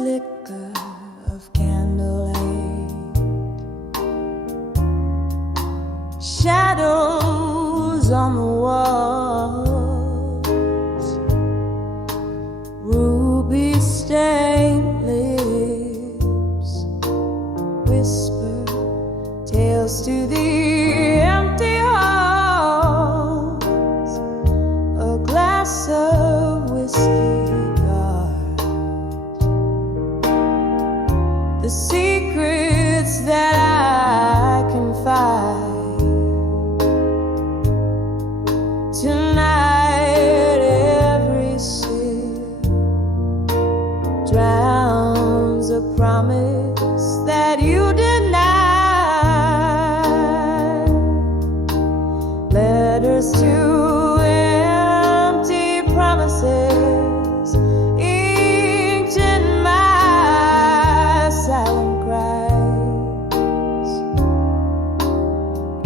flicker of candlelight, shadows on the walls, ruby stained lips whisper tales to the empty halls, a glass of whiskey. The secrets that I confide tonight, every sip drowns a promise that you denied. Letters to empty promises inked in silent cries,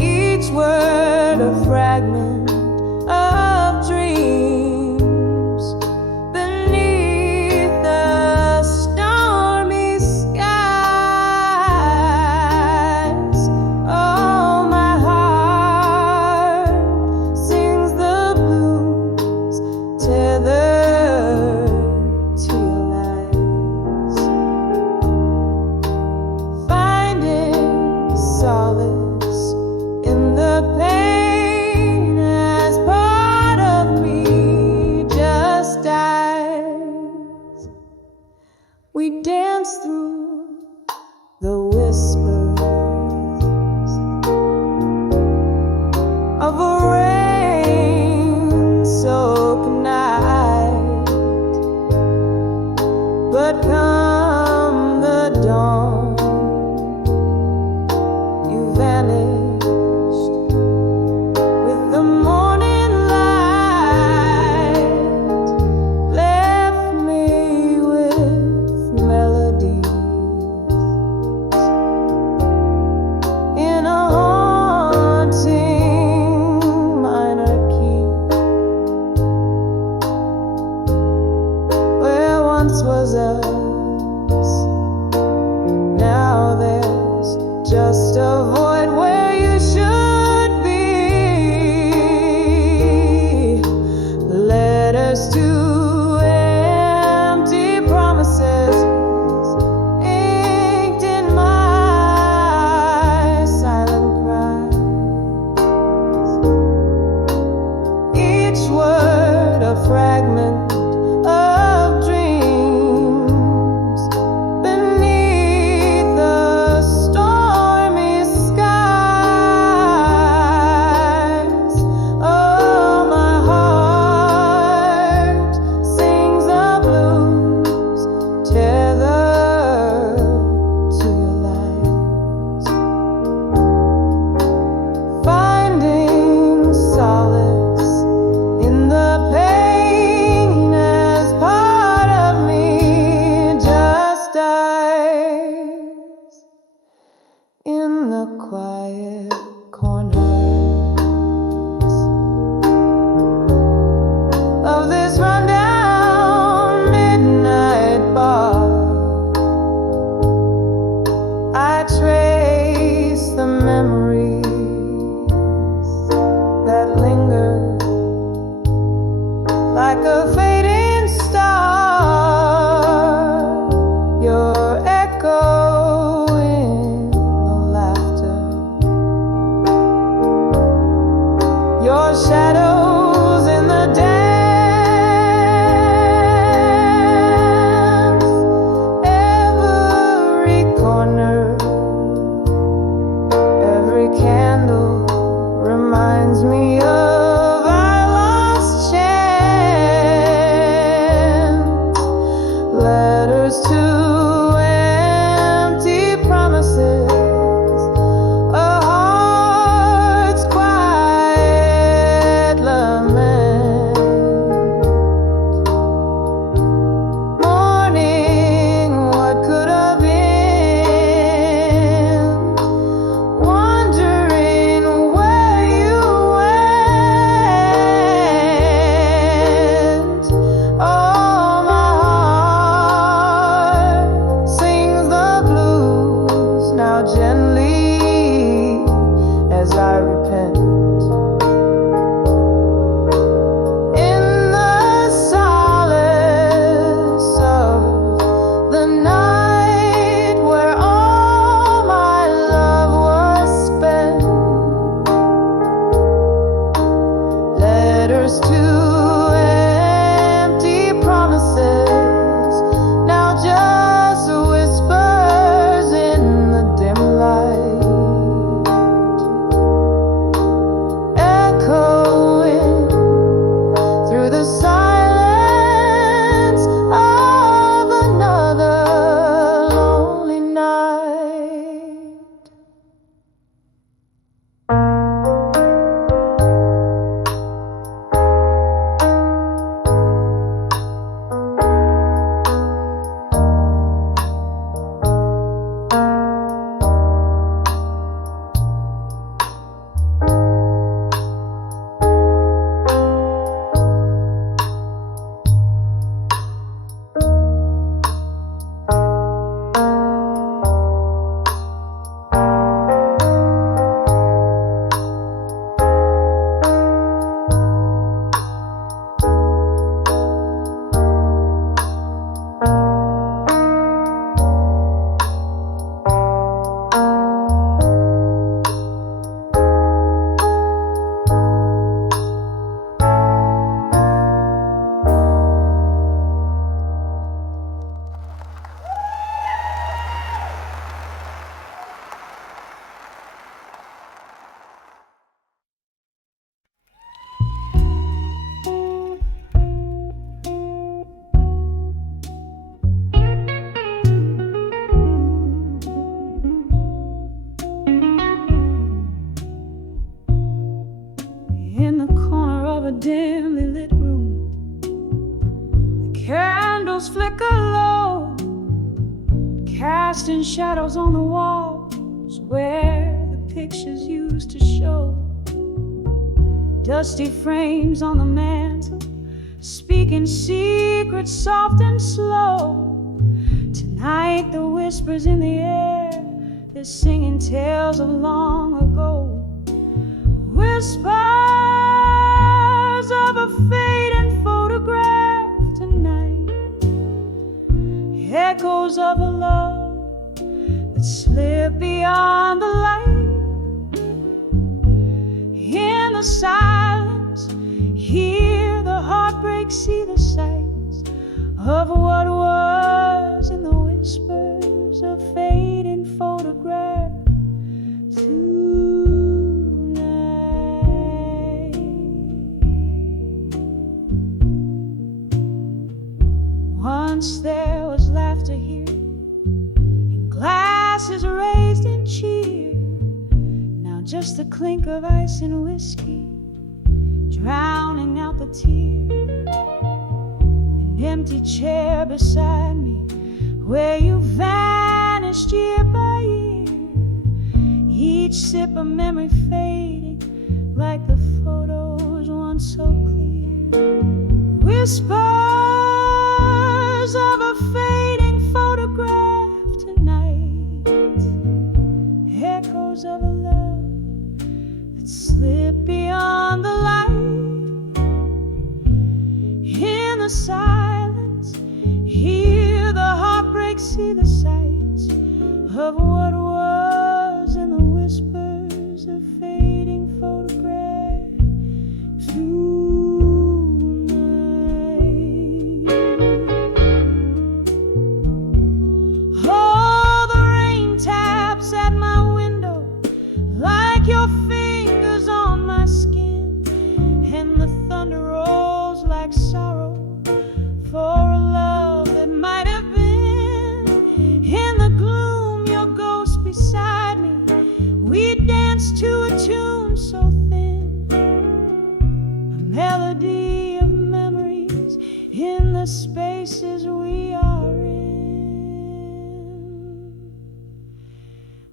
each word a fragment of dreams beneath the stormy skies. Oh, my heart sings the blues tethered to your lies, solace in the pain as part of me just dies. We dance through the whispers of a rain-soaked night, but come the dawn, vanished with the morning light, left me with melodies in a haunting minor key, where once was us, now there's just a void where you should be. Letters to empty promises inked in my silent cries, each word a fragment of dreams beneath the stormy sky. casting shadows on the walls where the pictures used to show. Dusty frames on the mantle, speaking secrets soft and slow. Tonight the whispers in the air, they're singing tales of long ago. Whispers of a fading photograph tonight, echoes of a love that slipped beyond the light. In the silence, hear the heartbreak, see the sights of what was in the whispers of fading photograph tonight. Once there was laughter here, and glasses raised in cheer. Now just the clink of ice and whiskey, drowning out the tear. An empty chair beside me, where you vanished year by year. Each sip of memory fading, like the photos once so clear. Whispers of a fading photograph tonight, echoes of a love that slipped beyond the light. In the silence, hear the heartbreak, see the sights of what was in the whispers of fading photograph tonight. Oh, the rain taps at my window like your fingers on my skin, and the thunder rolls like sorrow for a love that might have been. In the gloom, your ghost beside me, we danced to a tune so thin, a melody of memories in the spaces we are in.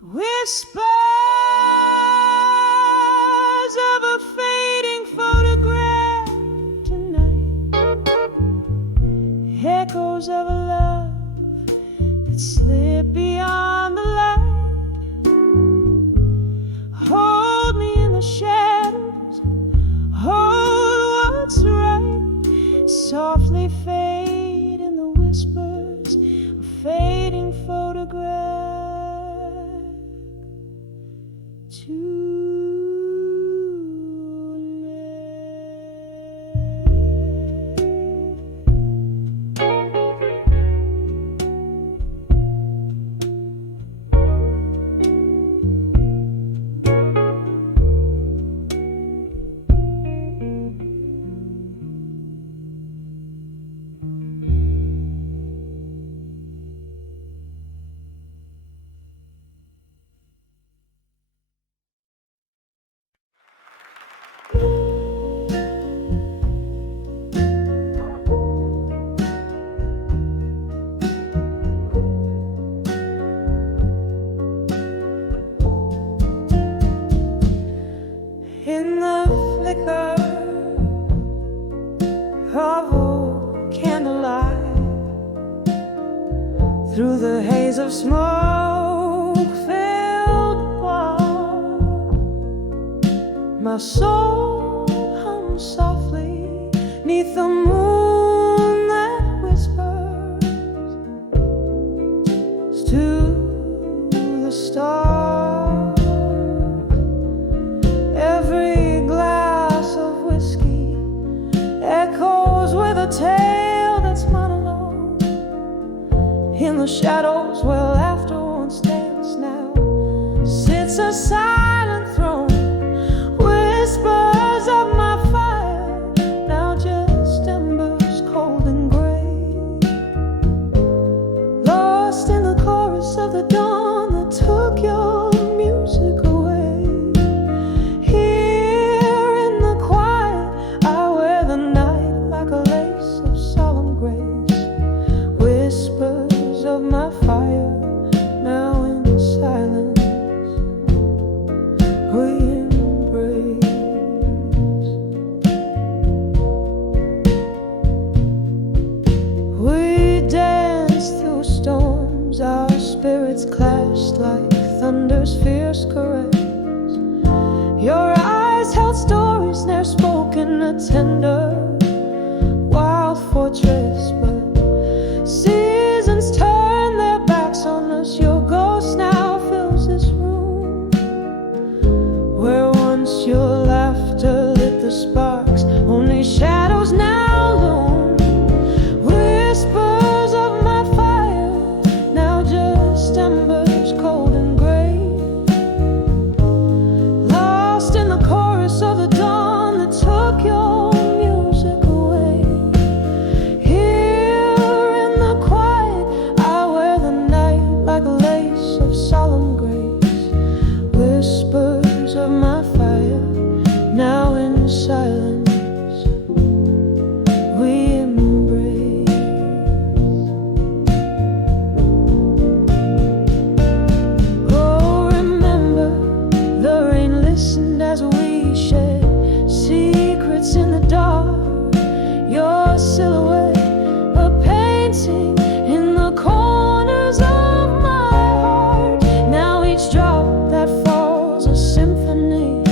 Whispers of a fading photograph tonight, echoes of a love that slipped beyond the light. Hold me in the shadows, hold what's right, softly fade in the whispers of fading photograph in the flicker of a candlelight, through the haze of smoke-filled bar, my soul hums softly 'neath the moon that whispers to the stars. Every glass of whiskey echoes with a tale that's mine alone. In the shadows where laughter once danced, now sits a silent throne. Whispers of my fire, now just embers cold and gray, lost in the chorus of the dawn that took your music away. Here in the quiet, I wear the night like a lace of solemn grace. Whispers of my fire, spirits clashed like thunder's fierce caress. Your eyes held stories ne'er spoken, a tender, wild fortress. But seasons turn their backs on us. Your ghost now fills this room, where once your laughter lit the sparks, only shadows now loom. Whispers of my fire, now just embers cold and gray, lost in the chorus of the dawn that took your music away. Here in the quiet, I wear the night like a lace of solemn grace. Whispers of my fire, now in silence we embrace. Oh, remember, the rain listened as we shed secrets in the dark. Your silhouette, a painting in the corners of my heart. Now each drop that falls a symphony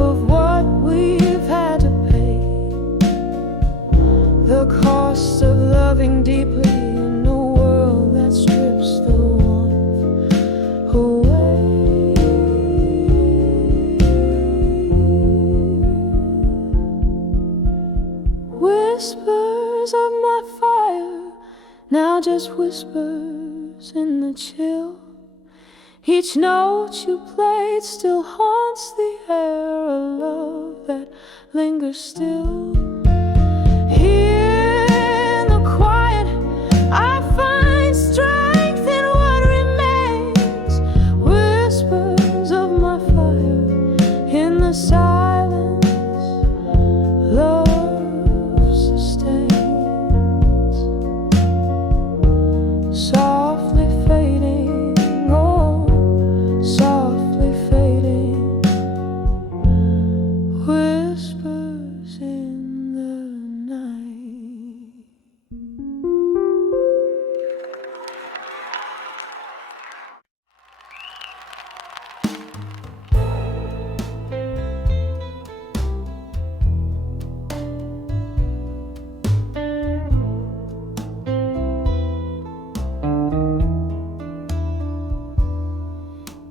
of what we've had to pay. The cost of loving deeply in a world that strips the warmth away. Whispers of my fire, now just whispers in the chill. Each note you played still haunts the air, a love that lingers still. Here in the quiet, I find strength in what remains. Whispers of my fire, in the silence, love sustains. Softly fading, oh, softly fading. Whispers in the night.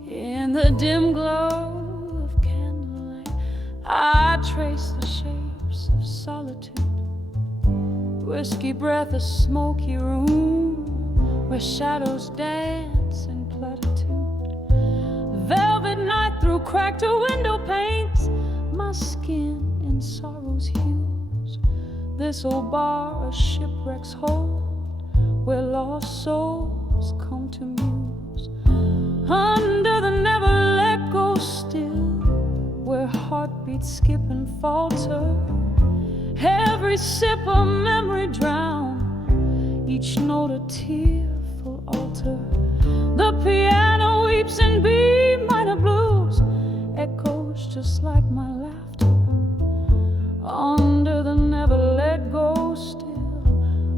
In the dim glow of candlelight, I trace the shapes of solitude. Whiskey breath, a smoky room where shadows dance in platitude. Velvet night through cracked window panes, my skin in sorrow's hues. This old bar, a shipwreck's hold, where lost souls come to muse. Under the never let go still, where heartbeats skip and falter. Every sip a memory drown, each note a tearful altar. The piano weeps in B minor blues, echoes just like my laughter. Under the never let go still,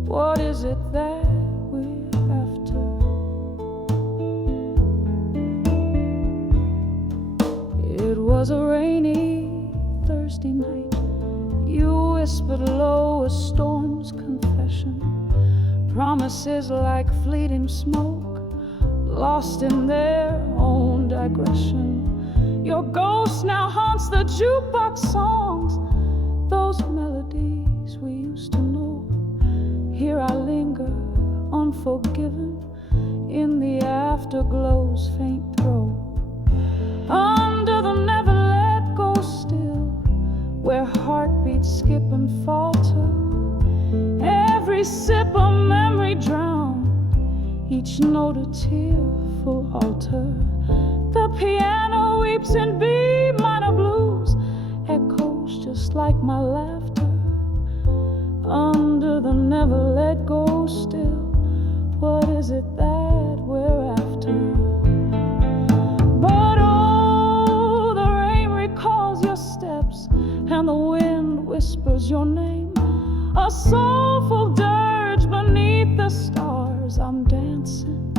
what is it that we're after? It was a rainy Thursday night. You whispered low a storm's confession. Promises like fleeting smoke, lost in their own digression. Your ghost now haunts the jukebox songs, those melodies we used to know. Here I linger, unforgiven, in the afterglow's faint throe. Under the never let go still, where heartbeats skip and falter. Every sip a memory drown, each note a tearful altar. The piano weeps in B minor blues, echoes just like my laughter. Under the never let go still, what is it that we're after? But oh, the rain recalls your steps, and the wind whispers your name. A soulful dirge beneath the stars, I'm dancing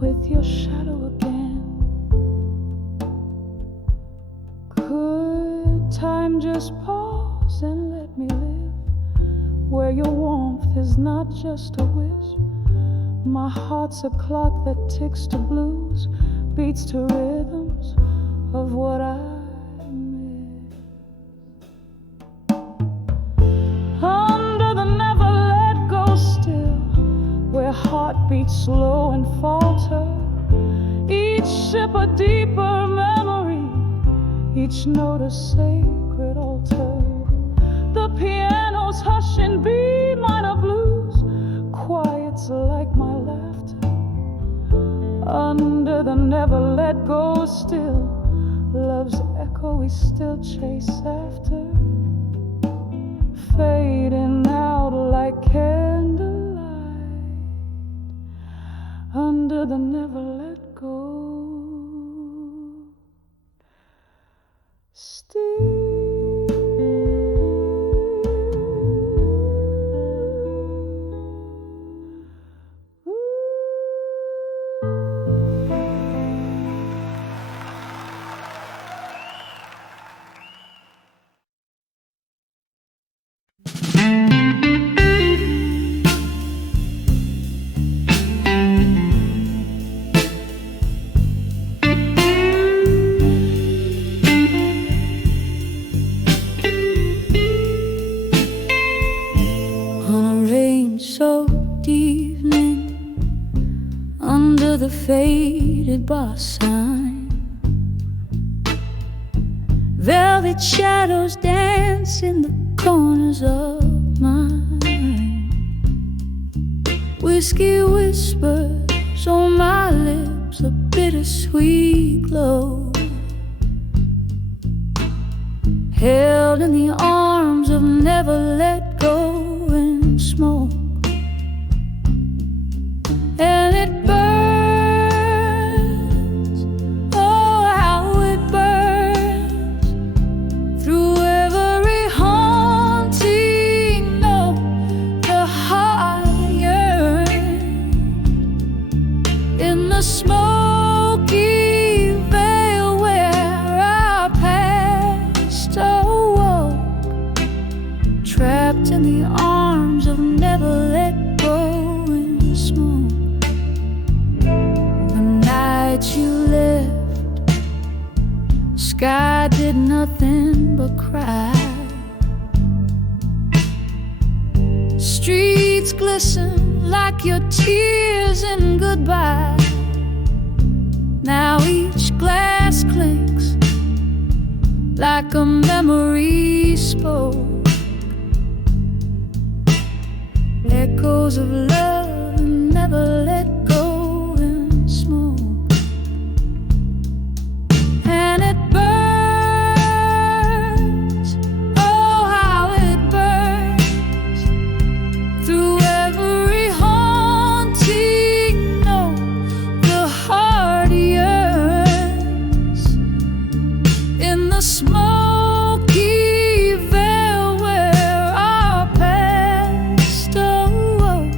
with your shadow again. Could time just pause and let me live where your warmth is not just a wisp? My heart's a clock that ticks to blues, beats to rhythms of what I miss. Under the never let go still, where heartbeats slow and falter, each sip a deeper memory, each note a sacred altar. The piano's hushing B minor blues, quiet's like my laughter. Under the never let go still, love's echo we still chase after, fading out like candlelight. Under the never let go still. The faded bar sign, velvet shadows dance in the corners of mine. Whiskey whispers on my lips, a bittersweet glow, held in the arms of never let go and smoke. And it burns, smoky veil where our past awoke, trapped in the arms of never let go and smoke. The night you left, sky did nothing but cry. Streets glisten like your tears in goodbye. Now each glass clinks like a memory spoke, echoes of love and never let go and smoke. And it burns, oh how it burns, through every haunting note. The heart yearns in the smoky veil where our past awoke,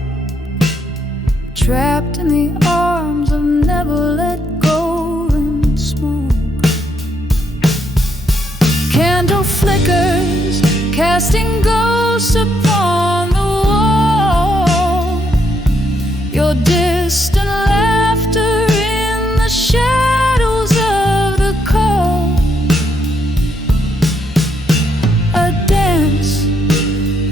trapped in the arms of never let go and smoke. Candle flickers, casting ghosts upon the wall, your distant laughter in the shadows of the cold. A dance,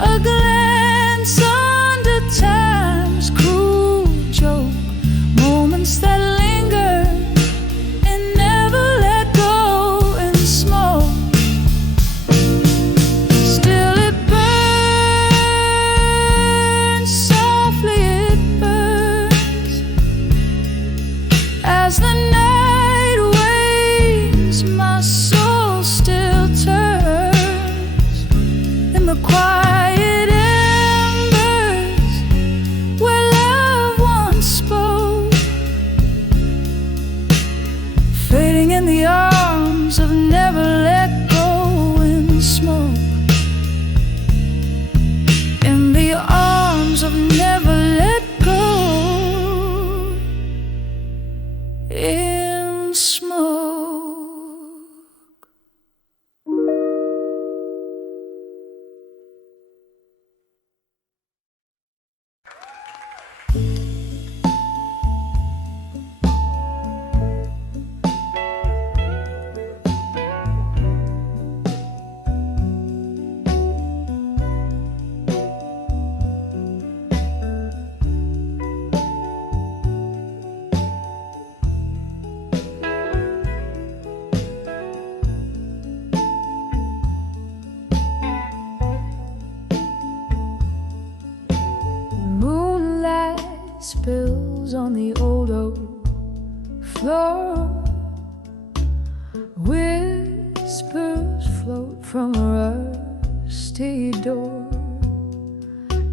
a glance under time's cruel joke, moments that linger and never let go and smoke. Still it burns, softly it burns, as the night wanes, my soul still turns in the quiet embers where love once spoke, fading in the arms of never let go and smoke. In the arms of never let go in smoke. Spills on the old oak floor. Whispers float from a rusty door.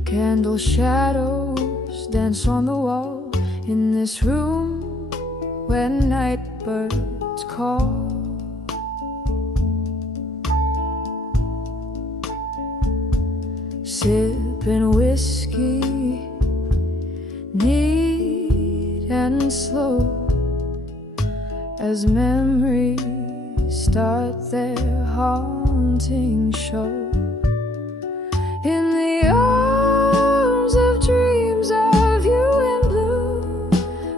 Candle shadows dance on the wall in this room when night birds call. Sipping whiskey, neat and slow, as memories start their haunting show. In the arms of dreams of you in blue,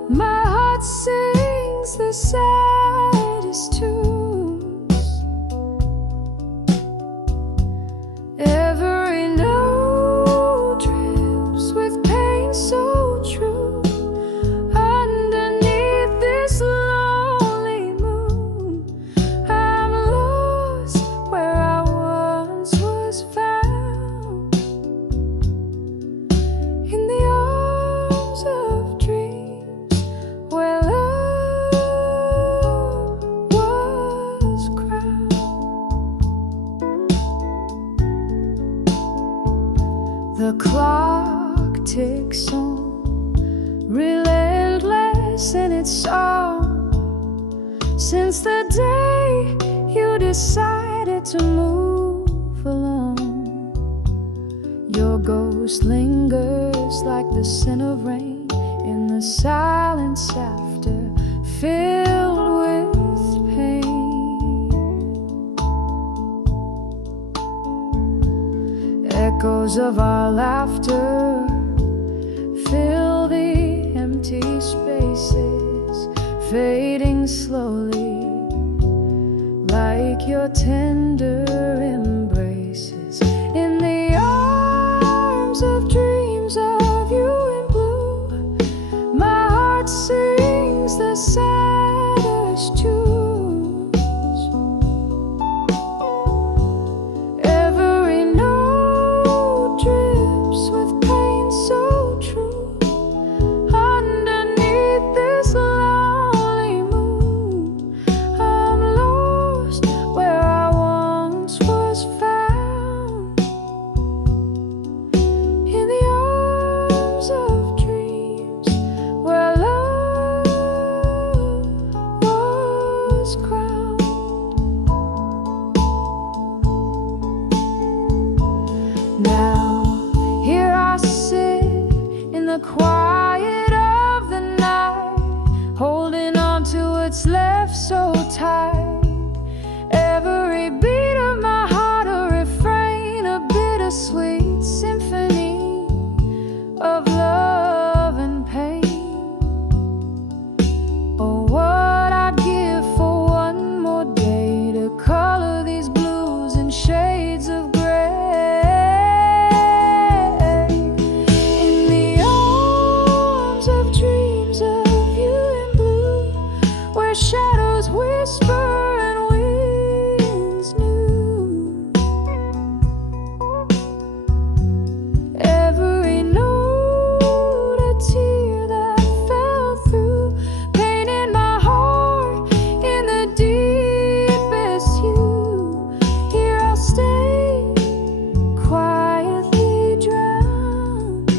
my heart sings the saddest tunes. Every note drips with pain so true. Underneath this lonely moon, I'm lost where I once was found. In the arms of dreams where love was crowned. The clock ticks on, relentless in its song, since the day you decided to move along. Your ghost lingers like the scent of rain in the silence after, filled with pain. Echoes of our laughter fill the empty spaces, fading slowly like your tender embraces. In the arms of dreams of you in blue, my heart sings the saddest tunes. Every note drips with pain so true. Underneath this lonely moon, I'm lost where I once was found. In the arms of dreams where love was crowned. Now here I sit in the quiet of the night, holding on to what's left so tight. Every beat of my heart a refrain, a bittersweet symphony of love and pain. Oh, what I'd give for one more day to color these blues in shades of gray. In the arms of dreams of you in blue, where shadows whisper and winds new. Every note a tear that fell through, pain in my heart in the deepest hue. Here I'll stay quietly drowned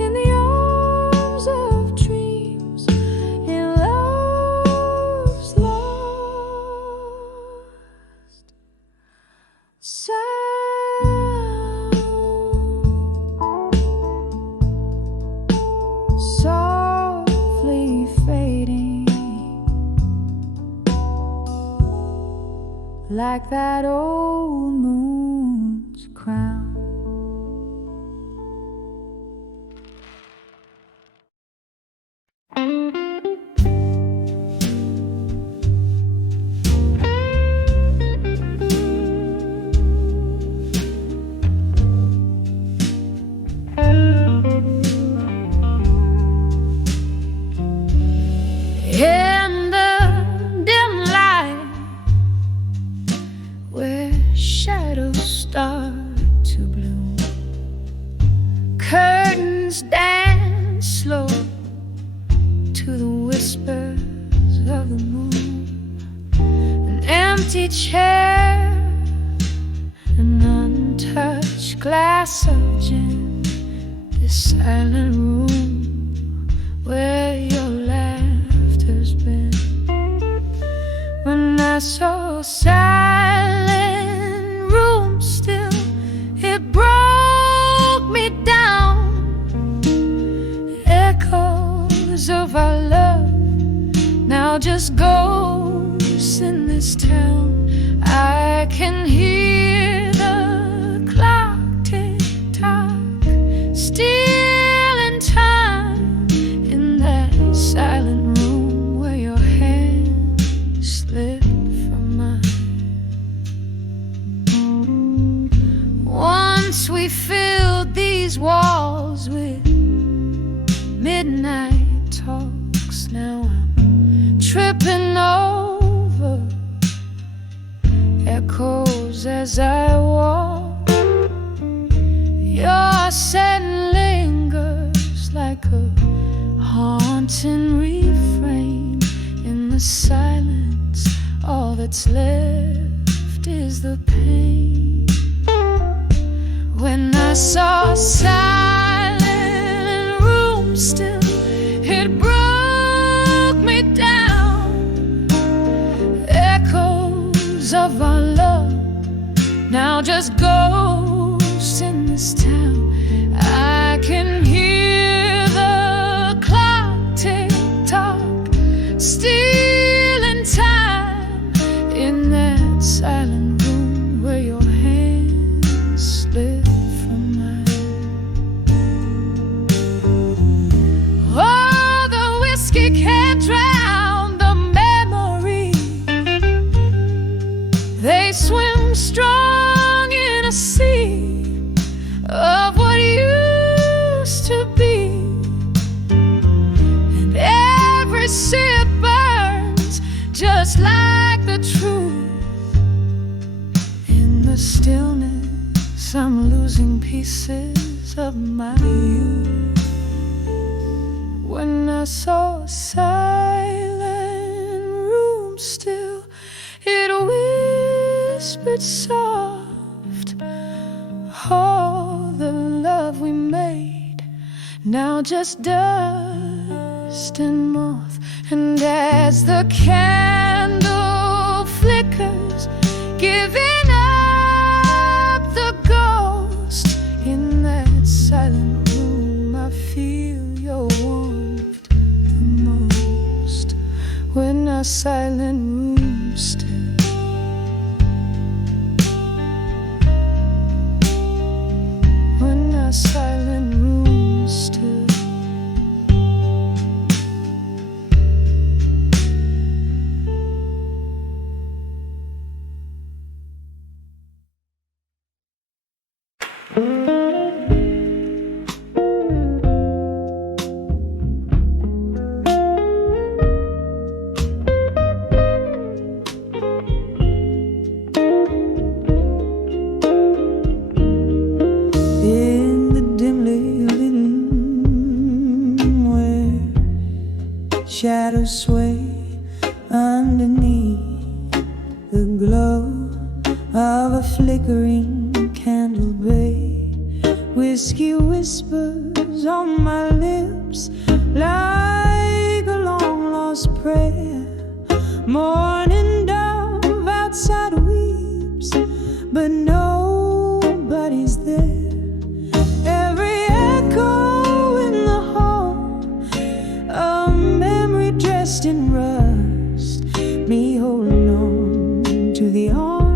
in the arms of dreams in love like that old moon's crown. In the dim light, where shadows start to bloom, curtains dance slow to the whispers of the moon. An empty chair, an untouched glass of gin, this silent room where your laughter's been. When I saw a silent room still, it broke me down. Echoes of our love, now just ghosts in this town. I can hear the clock tick-tock, still in time, in that silent room where your hand slipped from mine. Once we filled these walls with midnight talks, now I'm tripping over echoes as I walk. Your scent lingers like a haunting refrain in the silence. All that's left is the pain. When I saw a silent room still, it broke me down. Echoes of our love, now just ghosts in this town. I can hear the clock tick-tock, still in time, in that silent room where your hand slipped from mine. Oh, the whiskey can't drown the memory. They swim strong in a sea of what used to be, and every sip burns just like the truth. In the stillness, I'm losing pieces of my youth. When I saw a silent room still, it whispered soft, all the love we made, now just dust and moth. And as the candle flickers, giving up the ghost, in that silent room I feel your warmth the most. When our silent room still, when our silent room still. In the dimly lit room where shadows sway underneath the glow of a flickering candle bay, whiskey whispers on my lips like a long lost prayer. Morning dove outside weeps, but nobody's there. Every echo in the hall, a memory dressed in rust, me holding on to the arm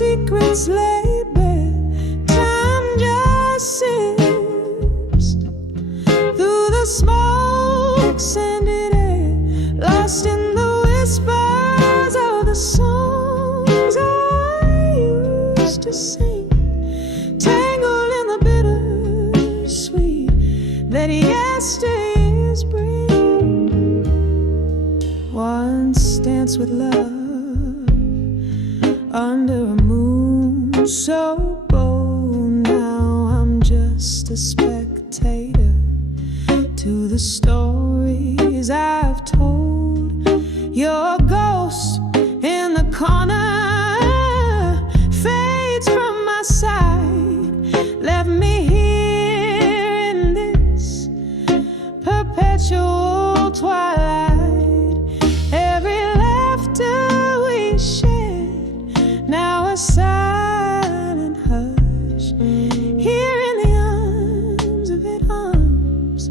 secrets lay bare. Time just sips through the smoke scented air, lost in the whispers of the songs I used to sing, tangled in the bittersweet that yesteryears bring. Once danced with love under a moon so bold, now I'm just a spectator to the stories I've told. Your ghost in the corner fades from my side, left me here in this perpetual twilight. Every laughter we shared, now a silent hush, here in the arms of it, arms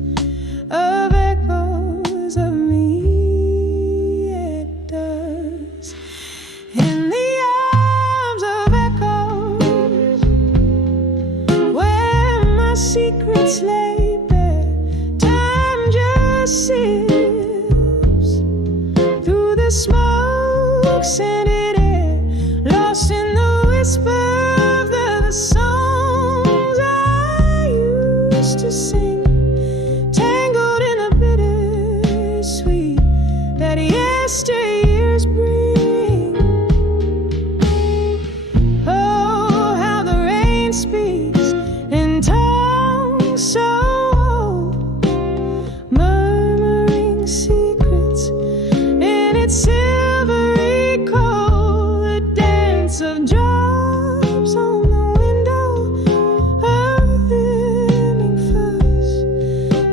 of echoes of me. It does. In the arms of echoes, where my secrets lay bare, time just sips through the smoke scented air, lost in the whisper of the songs I used to sing, tangled in the bittersweet that yesteryears bring. Oh, how the rain speaks in tongues so old, murmuring secrets in its silvery cold. The dance of drops on the window of evening fuzz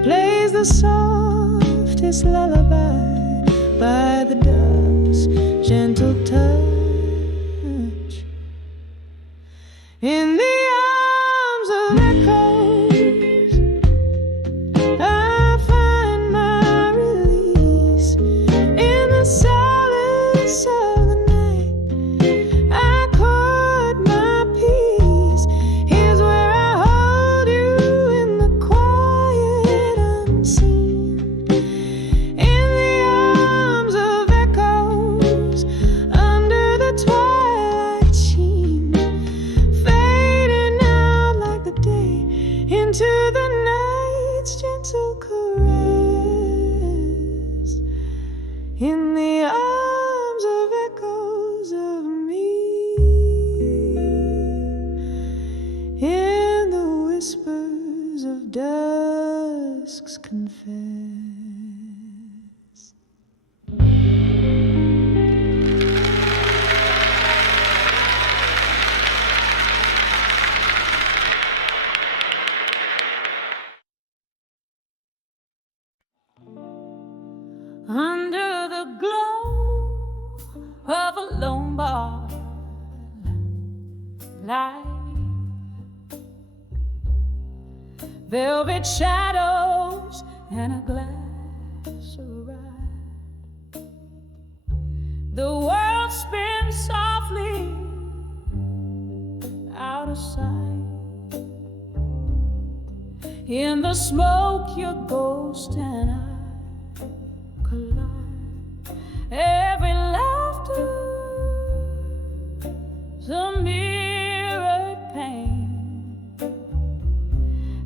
plays the softest lullaby by the dove's gentle touch. In the arms of echoes, I find my release. In the silence of the night, I caught my peace. Here's where I hold you in the quiet unseen. In the arms of echoes, under the twilight sheen, fading out like the day into the night's gentle caress. In the arms of echoes of me, in the whispers of dusk's confess. Under the glow of a lone bar light, velvet shadows and a glass of rye, the world spins softly out of sight. In the smoke your ghost and I collide. Every laughter's a mirrored pain,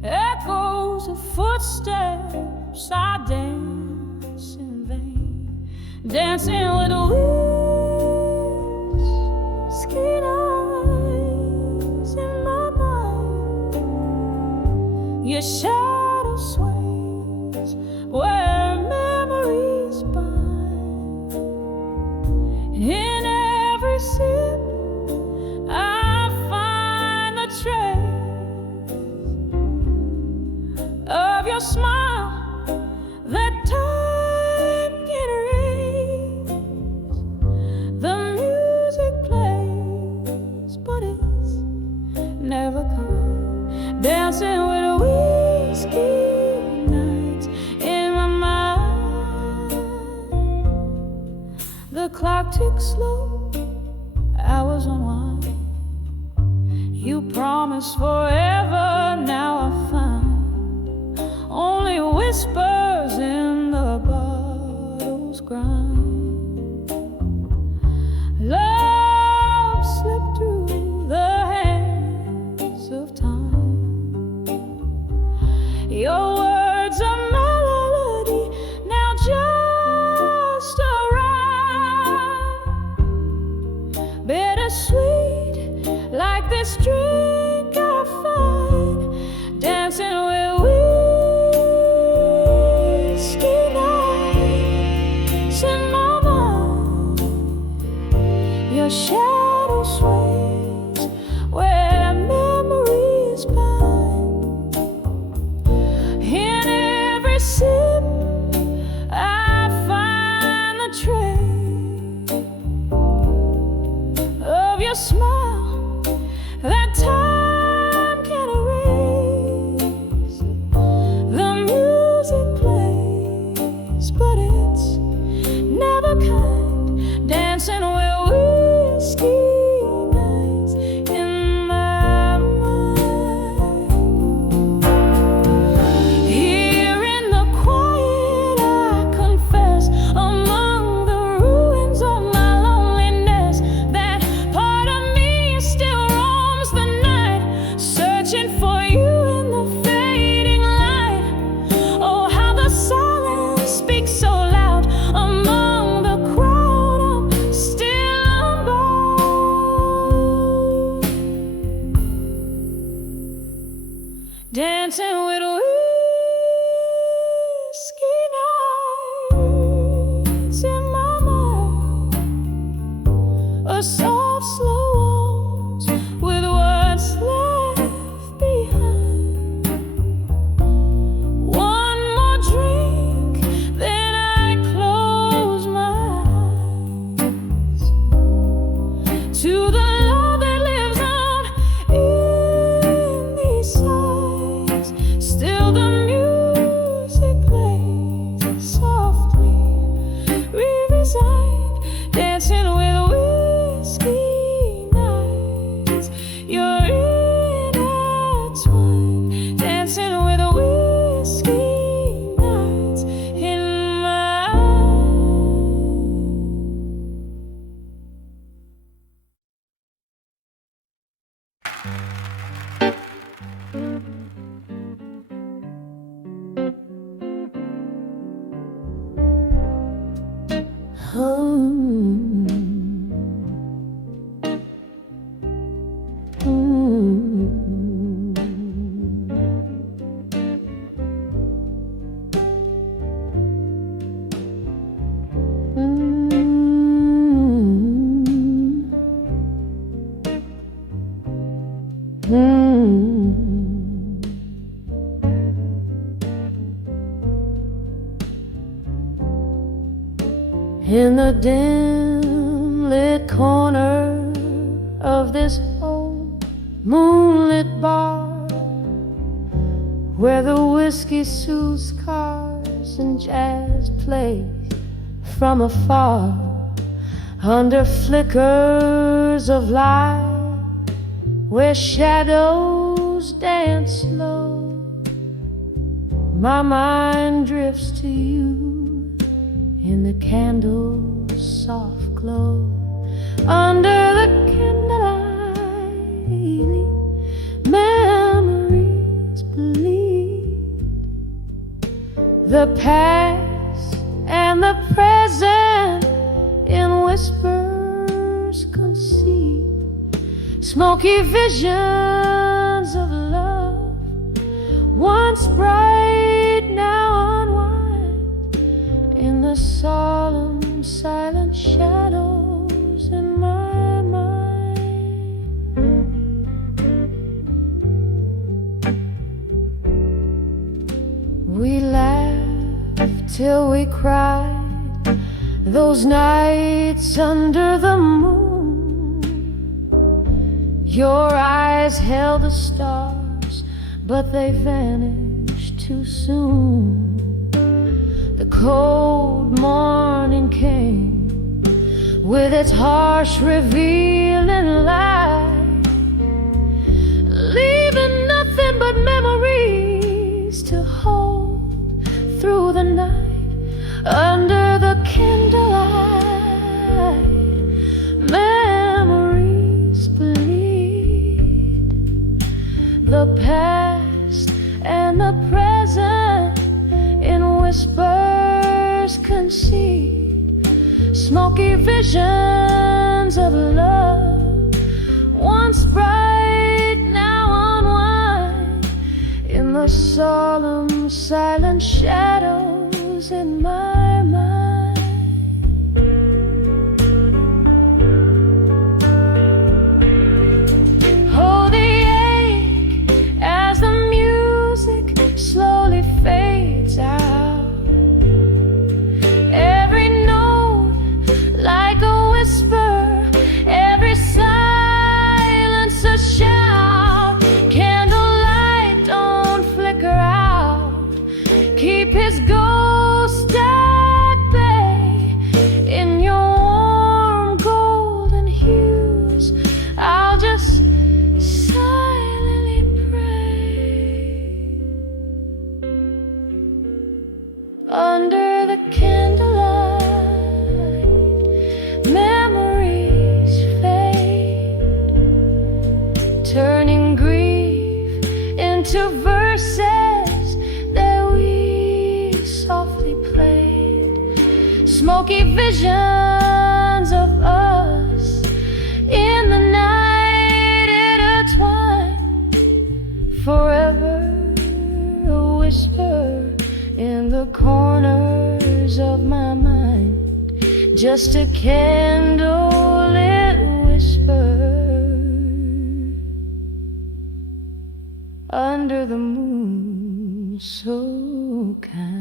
echoes of footsteps. I dance in vain, dancing with whiskey eyes in my mind. Your shadow sways where memories bind. In every sip I find the trace of your smile that time can erase. The music plays, but it's never come. Dancing with whiskey nights in my mind. The clock ticks slow, hours unwind. You promised forever, now I found only whispers in the bottle's grind. Love slipped through the hands of time. Your words are melody, now just a rhyme. Bittersweet, like this drink I find, dancing with whiskey nights in my mind. Your shadow sways where memories bind. In every sip I find the trace of your smile that time can erase. The music plays, but it's never kind. Dancing with whiskey nights in my mind. Here in the quiet, I confess, among the ruins of my loneliness, that part of me still roams the night, searching for you in the fading light. Oh, how the silence speaks so loud among the crowd. I'm still unbound, dancing with whiskey nights in my mind. A soft, slow waltz with what's left behind. One more drink, then I close my eyes to the love that lives on in these sighs. Still the music plays softly, re-resigned, dancing with whiskey nights. You're intertwined, dancing with whiskey nights in my In the dim lit corner of this old moonlit bar, where the whiskey soothes cars and jazz plays from afar, under flickers of light, where shadows dance slow, my mind drifts to you in the candle's soft glow. Under the candlelight, memories bleed, the past and the present in whispers concede, smoky visions of love, once bright, now unwind, in the solemn, silent shadows in my mind. We laughed till we cried, those nights under the moon. Your eyes held the stars, but they vanished too soon. The cold morning came with its harsh revealing light, through the night, under the candlelight. Memories bleed, the past and the present in whispers concede. Smoky visions of love, once bright, now unwind, in the solemn, silent shadows in my mind. Oh, the ache as the music slowly fades out. Every note like a whisper, every silence a shout. Candlelight, don't flicker out. Keep his ghost at bay. In your warm golden hues, I'll just silently pray. Under the candlelight, memories fade, turning grief into verses that we softly played. Smoky visions of us in the night intertwined, forever a whisper in the corners of my mind. Just a candlelit whisper under the moon so kind.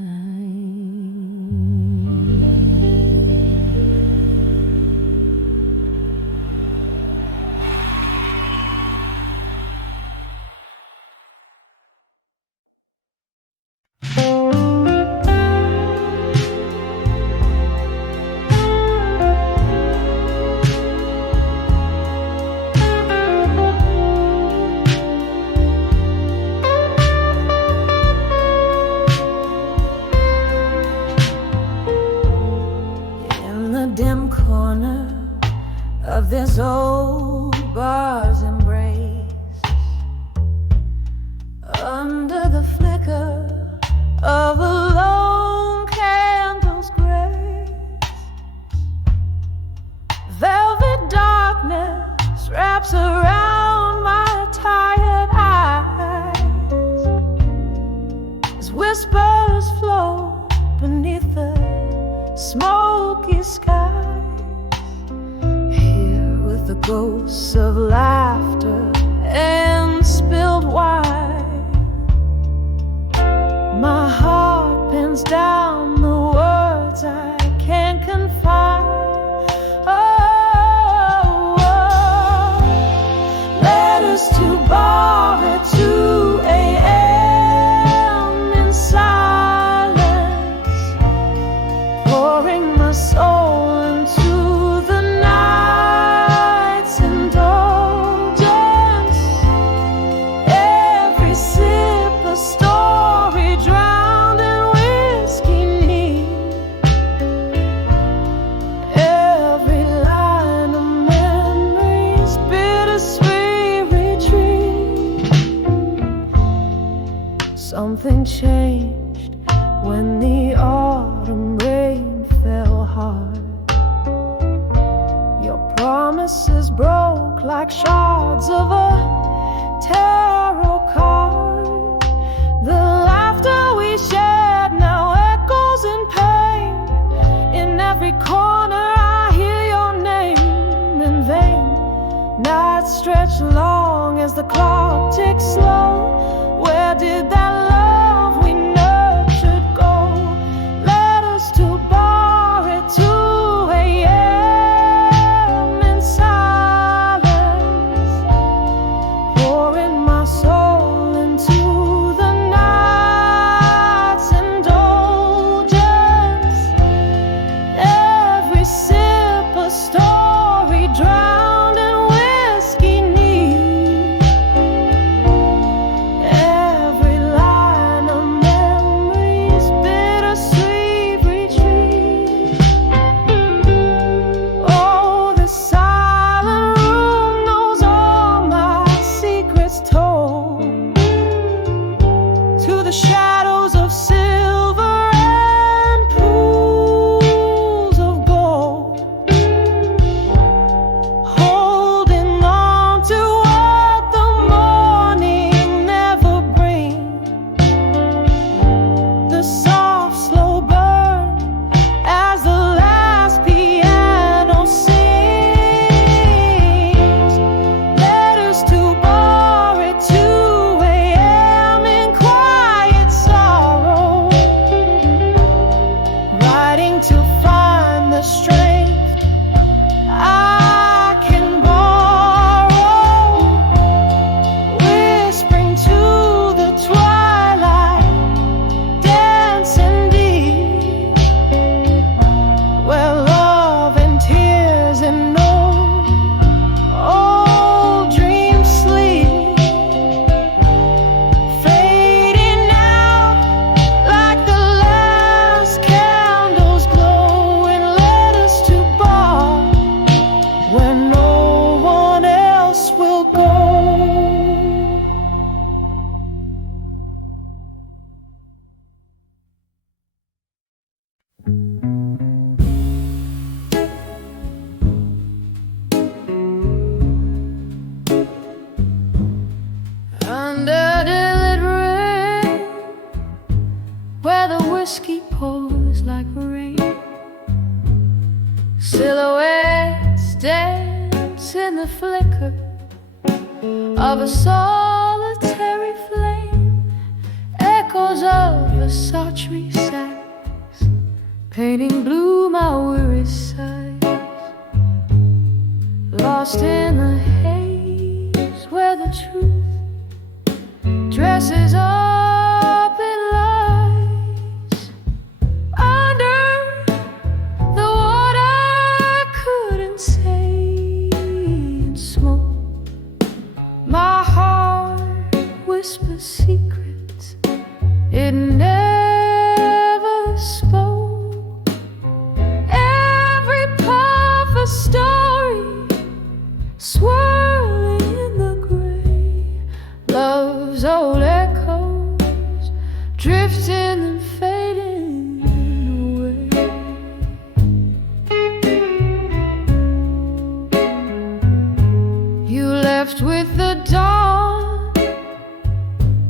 Dim corner of this old bar's embrace, under the flicker of a lone candle's grace, velvet darkness wraps around my tired eyes as whispers flow beneath the smoky sky. Here with the ghosts of laughter and spilled wine, my heart pins down the words I can't confine. Oh, letters to bar at 2 a.m. in silence, pouring my soul into the night's indulgence. Every sip a story drowned in whiskey neat, every line a memory's bittersweet retreat. Something changed when the autumn rain fell hard. Your promises broke like shards of a tarot card. The laughter we shared now echoes in pain. In every corner I hear your name in vain. Nights stretch long as the clock ticks slow. Where did that love we nurtured go? Letters to bar at 2 a.m. in silence, pouring my soul into the night's indulgence. Every Silhouettes dance in the flicker of a solitary flame. Echoes of a sultry sax painting blue my weary sighs. Lost in the haze where the truth dresses up in lies. Under the water I couldn't say in smoke. My heart whispers secrets it never spoke. Every puff a story swirling in the gray. Love's old echoes drifting and fading away. You left with the dawn,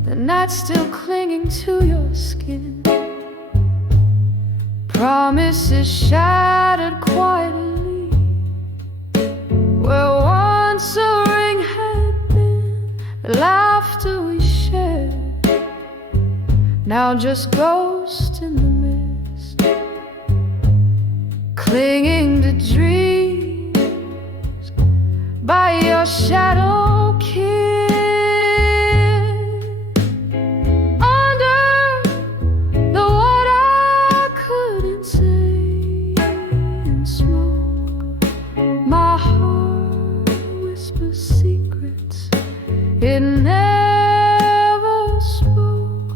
the night still clinging to your skin. Promises shattered quietly where once a ring had been. The laughter we shared now just ghosts in the mist, clinging to dreams by your shadow kiss. Under the water I couldn't say in smoke. My heart whispers secrets it never spoke.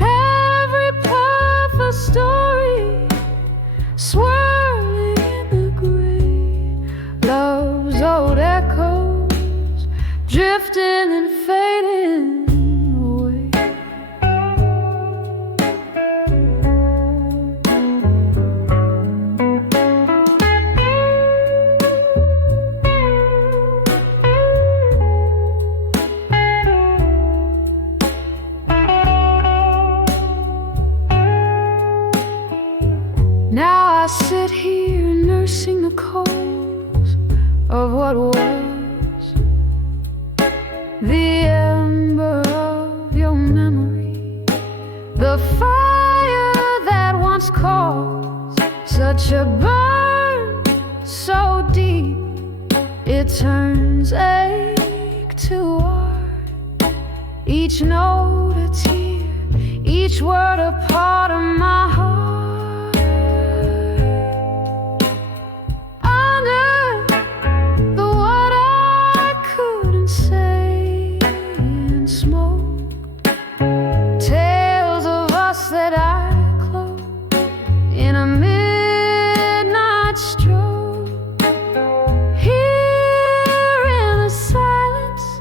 Every puff a story swirling in the gray. Love's old echoes drifting and fading away. Now I sit here nursing the coals of what was, the ember of your memory, the fire that once caused such a burn so deep it turns ache to art. Each note a tear, each word a part of my heart. That I close in a midnight stroll. Here in the silence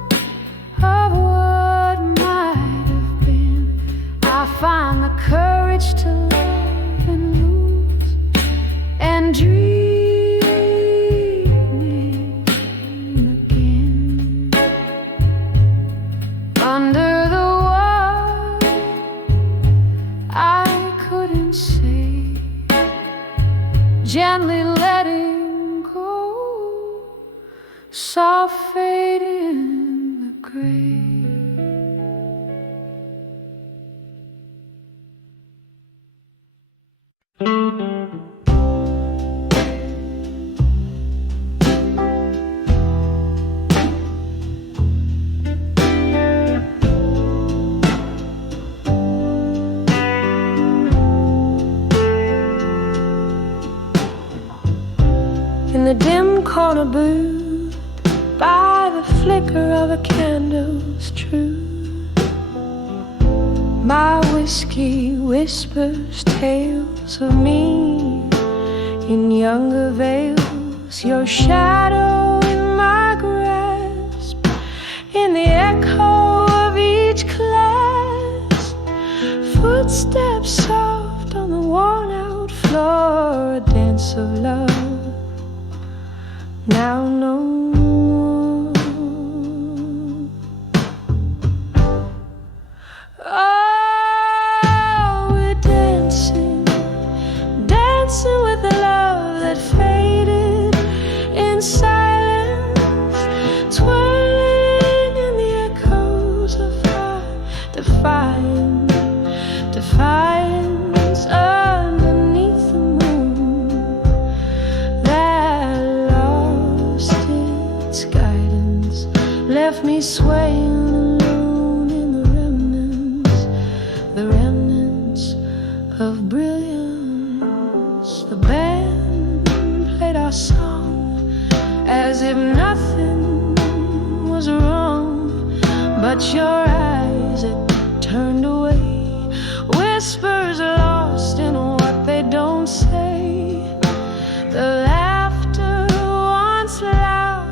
of what might have been, I find the courage to love and lose and dream again. Under the I couldn't say, gently letting go, soft fade in the grave. In the dim corner booth, by the flicker of a candle's truth, my whiskey whispers tales of me in younger veils. Your shadow in my grasp, in the echo of each class, footsteps soft on the worn-out floor, a dance of love. Now no more. Oh, we're dancing, dancing with the love that left me swaying alone in the remnants of brilliance. The band played our song as if nothing was wrong, but your eyes had turned away, whispers lost in what they don't say. The laughter once loud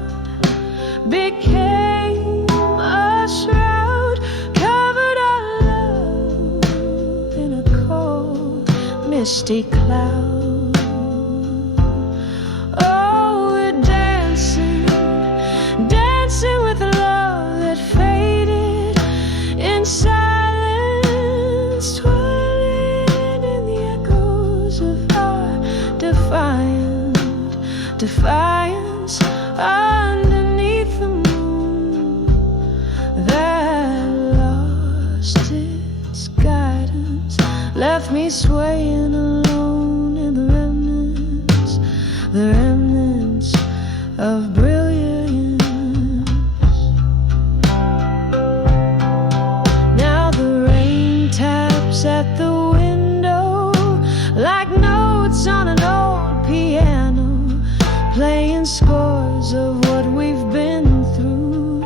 became a shroud, covered our love in a cold, misty cloud. Oh, we're dancing, dancing with a love that faded in silence, twirling in the echoes of our defiance underneath the moon that lost its guidance, left me swaying alone in the remnants of brilliance. Now the rain taps at the window like notes on an old piano, playing scores of what we've been through.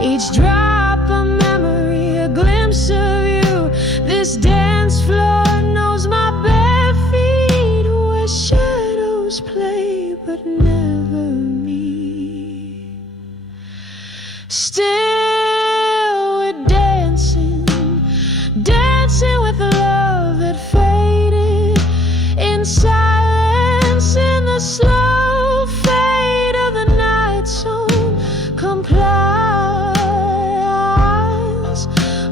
Each drop a memory, a glimpse of you. This dance floor knows my bare feet, where shadows play but never me. Still we're dancing, dancing with a love that faded in silence, in the slow fade of the night's own compliance,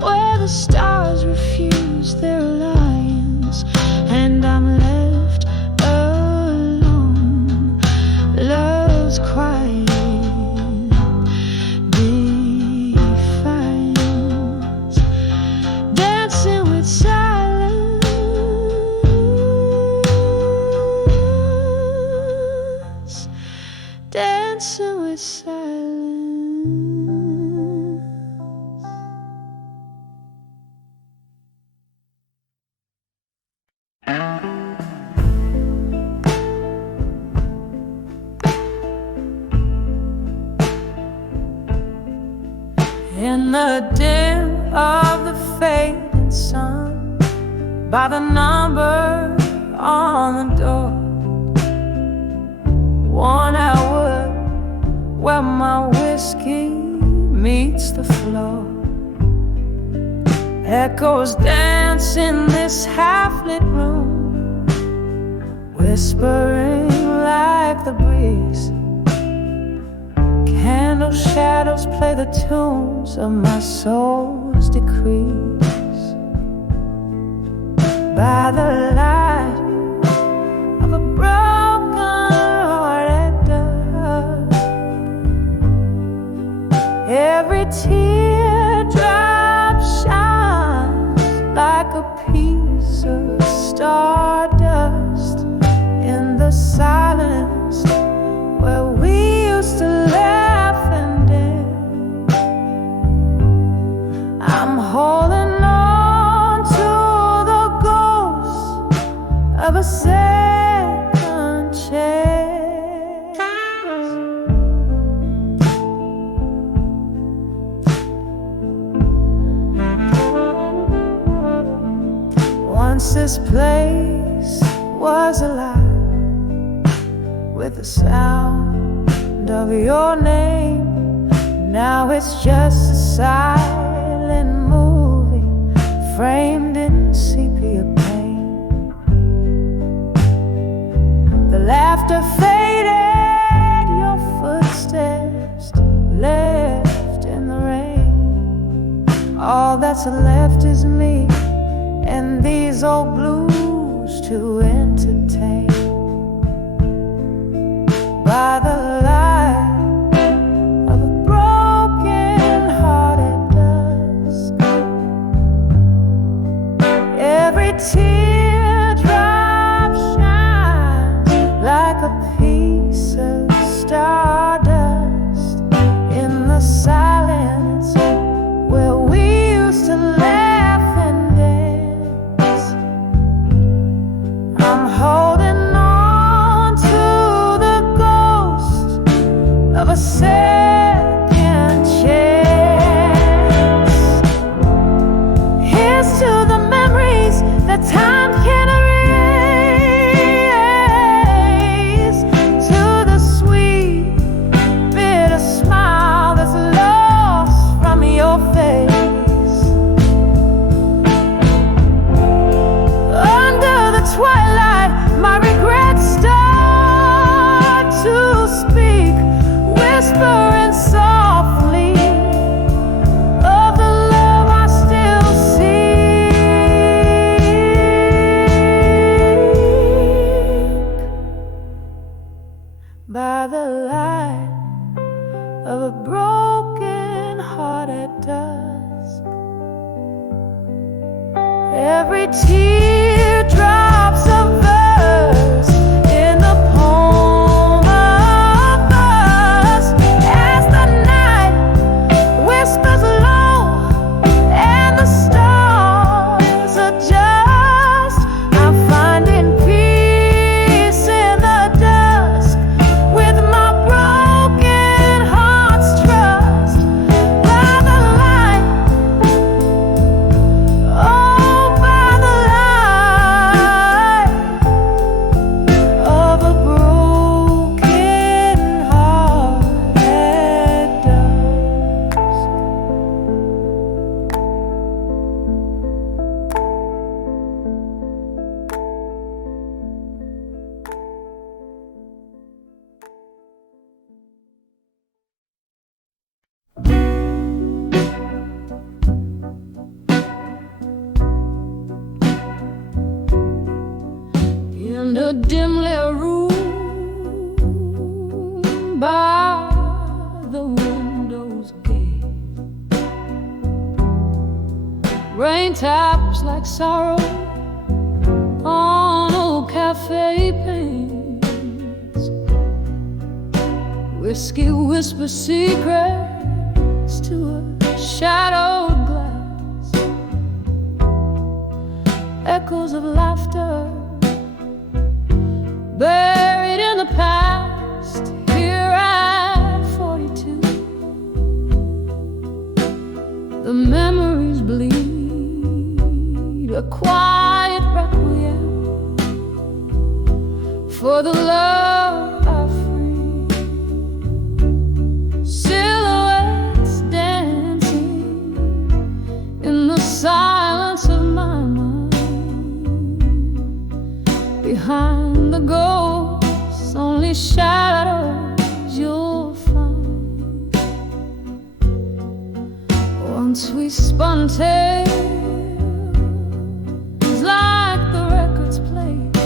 where the stars refuse their alliance, and I'm left alone. Love's quiet defiance, dancing with silence, dancing with silence. In the dim of the fading sun, by the number on the door, 1 hour where my whiskey meets the floor. Echoes dance in this half-lit room, whispering like the breeze. Candle shadows play the tunes of my soul's decrees. By the light of a broken-hearted dove, every teardrop shines like a piece of stardust in the silence where we used to laugh and dance. I'm holding on to the ghost of a second chance. Once this place was alive with the sound of your name. Now it's just a silent movie framed in sepia paint. The laughter faded, your footsteps left in the rain. All that's left is me and these old blues to entertain. By the light of a broken-hearted dusk, every teardrop shines like a piece of stardust in the silence second chance. Here's to the memories that time can erase, to the sweet, bitter smile that's lost from your face. Under the twilight, my regrets start to speak, whispering softly of the love I still seek. By the light of a broken heart at dusk, every tear drops a verse in the poem of us. As the night whispers low and the stars adjust, I'm finding peace in the dusk with my broken heart's trust. By the light, oh, by the light of a broken heart at dusk. In a dimly room by the window's gate, rain taps like sorrow on old cafe panes. Whiskey whispers secrets to a shadowed glass. Echoes of laughter buried in the past, here at 42. The memories bleed, a quiet requiem for the love I free. Silhouettes dancing in the silence of my mind. Behind the ghosts, only shadows you'll find. Once we spun tales like the records played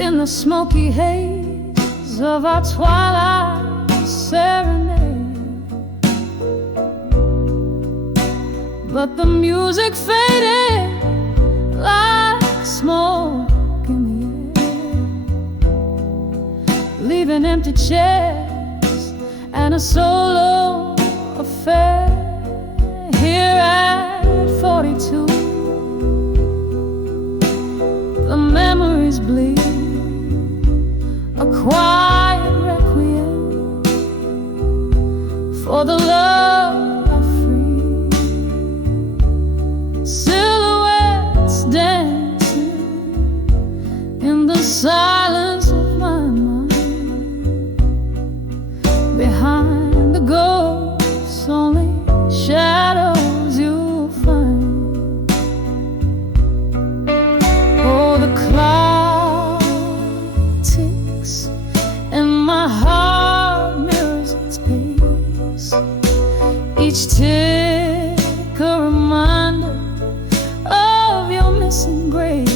in the smoky haze of our twilight serenade. But the music faded like smoke in the air, leaving empty chairs and a solo affair here at 42. The memories bleed, a quiet requiem for the love I free. Silhouettes dancing in the silence of my mind. Behind the ghosts, only shadows you'll find. Oh, the clock ticks and my heart mirrors its pace. Each tick a reminder of your missing grace.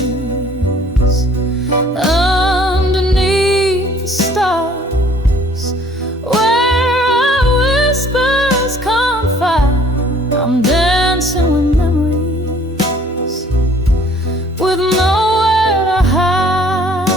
Underneath the stars, where our whispers confide, I'm dancing with memories, with nowhere to hide.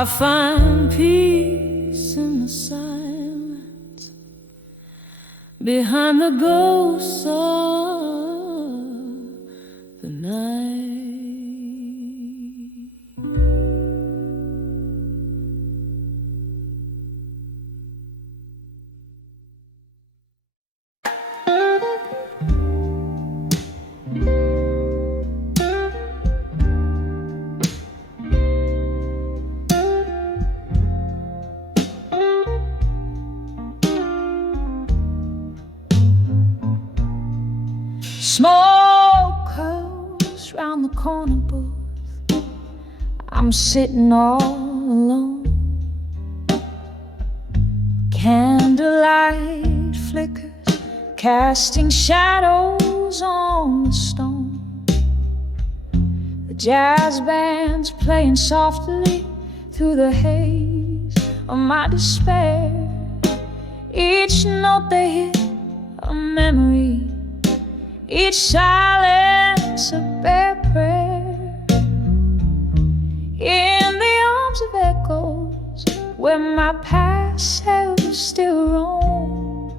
I find peace in the silence behind the ghosts of the night. Smoke curls round the corner booth. I'm sitting all alone. Candlelight flickers, casting shadows on the stone. The jazz band's playing softly through the haze of my despair. Each note they hit a memory, each silence a bare prayer. In the arms of echoes, where my past self still roam,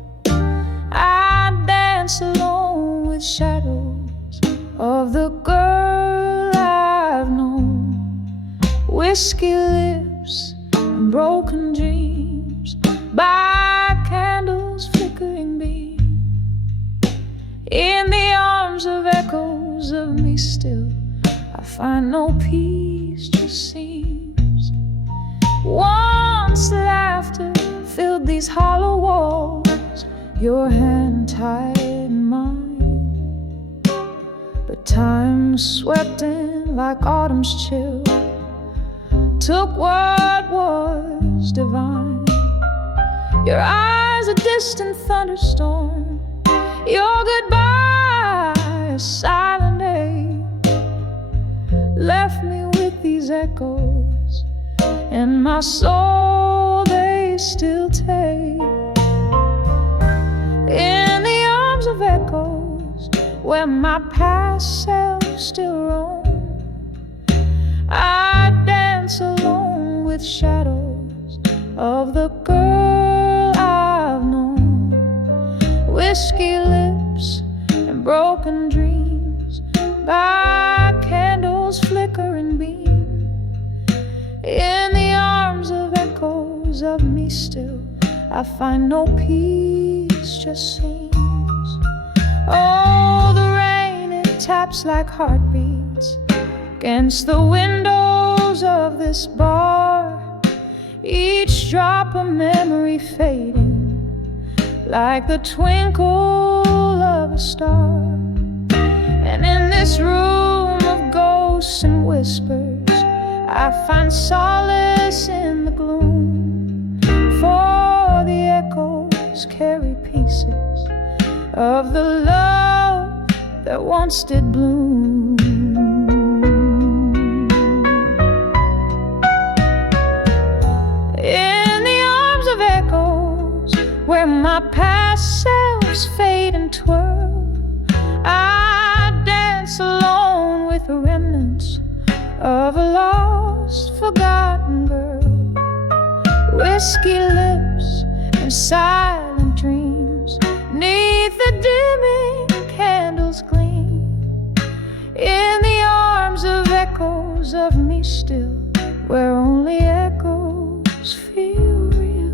I dance alone with shadows of the girl I've known. Whiskey lips and broken dreams by candles flickering beam. In the arms of echoes of me still, I find no peace, just seems. Once laughter filled these hollow walls, your hand tied mine. But time swept in like autumn's chill, took what was divine. Your eyes a distant thunderstorm, your goodbye a silent ache, left me with these echoes in my soul they still take. In the arms of echoes, where my past self still roam, I dance alone with shadows of the girl I've known. Whiskey lips and broken dreams by candles flickering beam. In the arms of echoes of me still, I find no peace, just seems. Oh, the rain, it taps like heartbeats against the windows of this bar, each drop a memory fading like the twinkle of a star. And in this room of ghosts and whispers, I find solace in the gloom, for the echoes carry pieces of the love that once did bloom. In the arms of echoes, where my past selves fade and twirl, I dance alone with the remnants of a lost, forgotten girl. Whiskey lips and silent dreams, neath the dimming candles gleam. In the arms of echoes of me still, where only echoes feel real.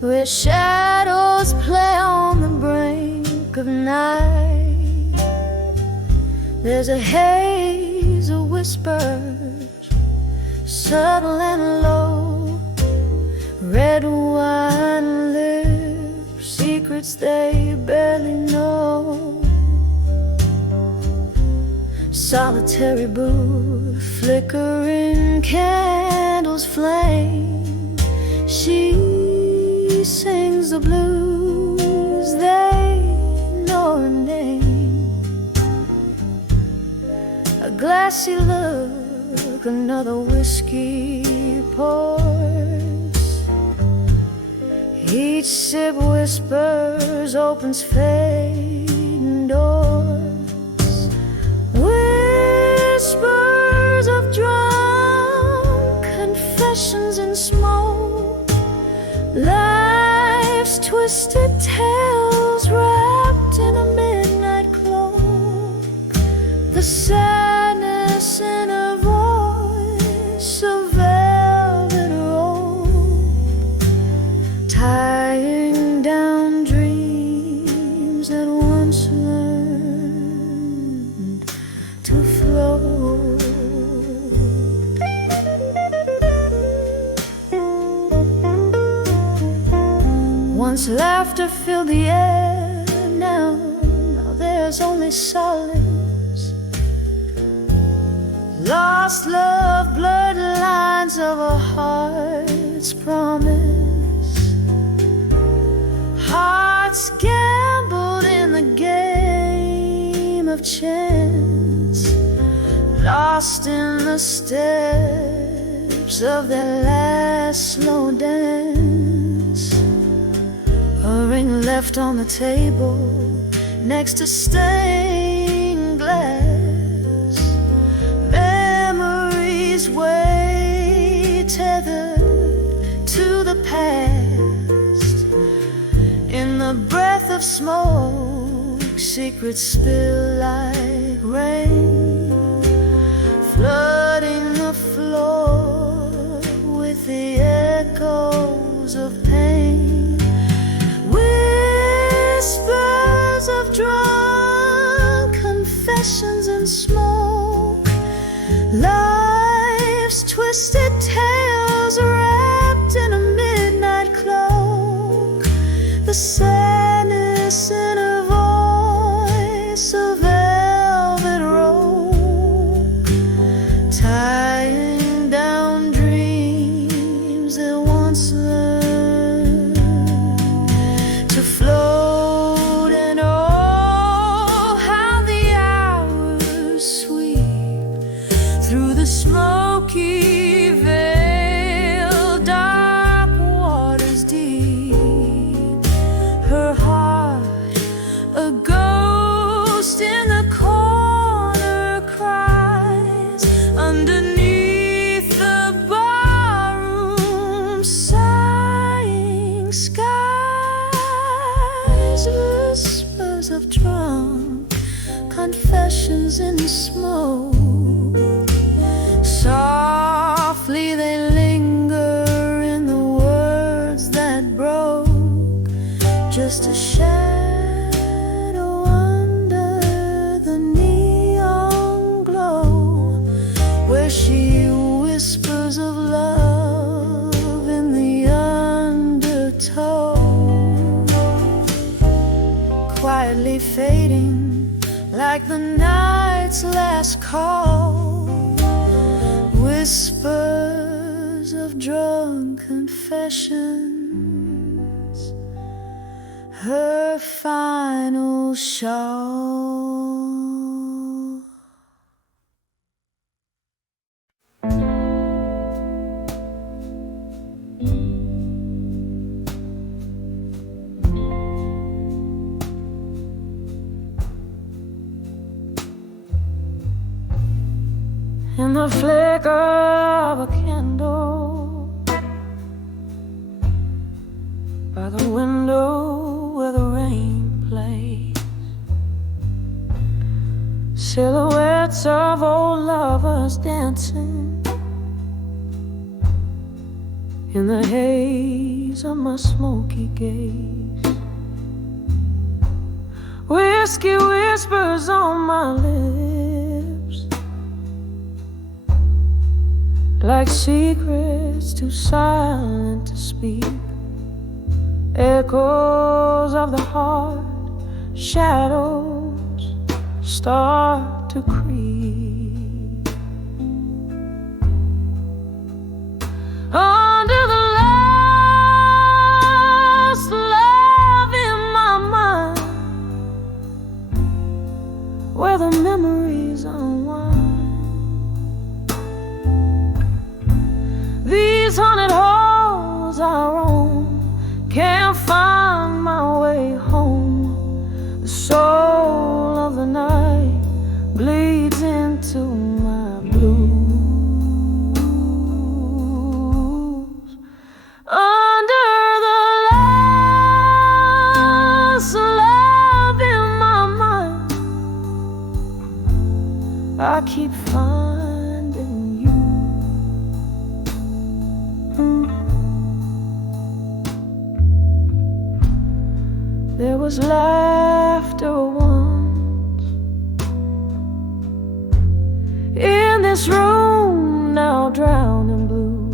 Where shadows play on the brink of night, there's a haze of whispers subtle and low. Red wine lips, secrets they barely know. Solitary booth, flickering candles flame. She sings the blues, they know her name. A glassy look, another whiskey pours. Each sip whispers, opens fading doors. Whispers of drunk confessions in smoke. Life's twisted tales wrapped in a midnight cloak. The sadness in her voice, a velvet rope, tying down dreams that once learned to float. Once laughter filled the air, now there's only silence. Lost love, blurred lines of a heart's promise. Hearts gambled in the game of chance, lost in the steps of their last slow dance. A ring left on the table next to stained glass. Memories way tethered to the past. In the breath of smoke, secrets spill like rain, flooding the floor with the echoes of pain. Whispers of drunk confessions and smoke. Life's twisted tales wrapped in a midnight cloak. The sadness in her voice, a velvet rope, tying down dreams that once learned to float. And oh, how the hours sweep through the smoky veil, dark waters deep. Her heart, a ghost in the corner, cries underneath the barroom, sighing skies. Whispers of drunk confessions in smoke. Softly they linger in the words that broke. Just a shadow under the neon glow, where she whispers of love in the undertow. Quietly fading like the night's last call. Whispers of drunk confessions, her final shawl. In the flicker of a candle, by the window where the rain plays, silhouettes of old lovers dancing in the haze of my smoky gaze. Whiskey whispers on my lips, like secrets too silent to speak, echoes of the heart, shadows start to creep. Under the last love in my mind, where the memories unwind, these haunted halls I roam, can't find my way home. The soul of the night bleeds into my blues. Under the last love in my mind, I keep finding you. There was laughter once in this room, now drowned in blue.